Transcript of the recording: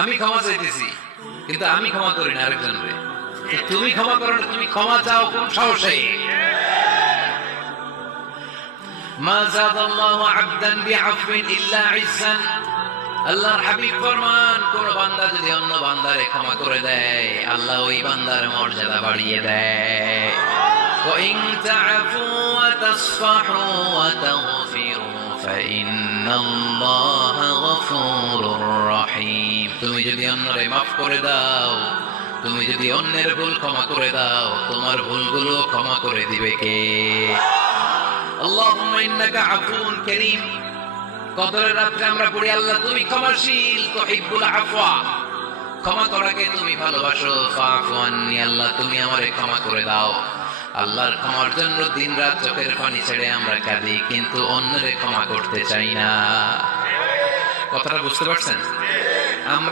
আমি ক্ষমা চাইতেছি, কিন্তু আমি ক্ষমা করি না আরেকজনরে। তুমি ক্ষমা করো না, তুমি ক্ষমা চাও কোন সাহসে? মা যাদাল্লাহু আবদান বিআফওয়িন ইল্লা ইজ্জান। আল্লাহর হাবিব ফরমান, কোন বান্দা যদি অন্য বান্দারে ক্ষমা করে দেয়, আল্লাহ ওই বান্দার মর্যাদা বাড়িয়ে দেয়। ওয়া ইন তা'ফু ওয়া তাসফাহু ওয়া তাগফিরু ফাইন্নাল্লাহা গফুরুর রহিম। তুমি যদি অন্যরে মাফ করে দাও, তুমি যদি অন্যের ভুল ক্ষমা করে দাও, তোমার ভুলগুলো ক্ষমা করে দিবে কে? আল্লাহুম্মা ইন্নাকা আফুউন কারীম। কদরের রাত্রে আমরা পড়ি, আল্লাহ তুমি ক্ষমাশীল, তুহিব্বুল আফওয়া। ক্ষমা করাকে তুমি ভালোবাসো। ফাআফু আন্নী, আল্লাহ তুমি আমারে ক্ষমা করে দাও। আল্লাহর ক্ষমার জন্য দিনরাত চোখের পানি ছেড়ে আমরা কাঁদি, কিন্তু অন্যরে ক্ষমা করতে চাই না। কথাটা বুঝতে পারছেন? আমরা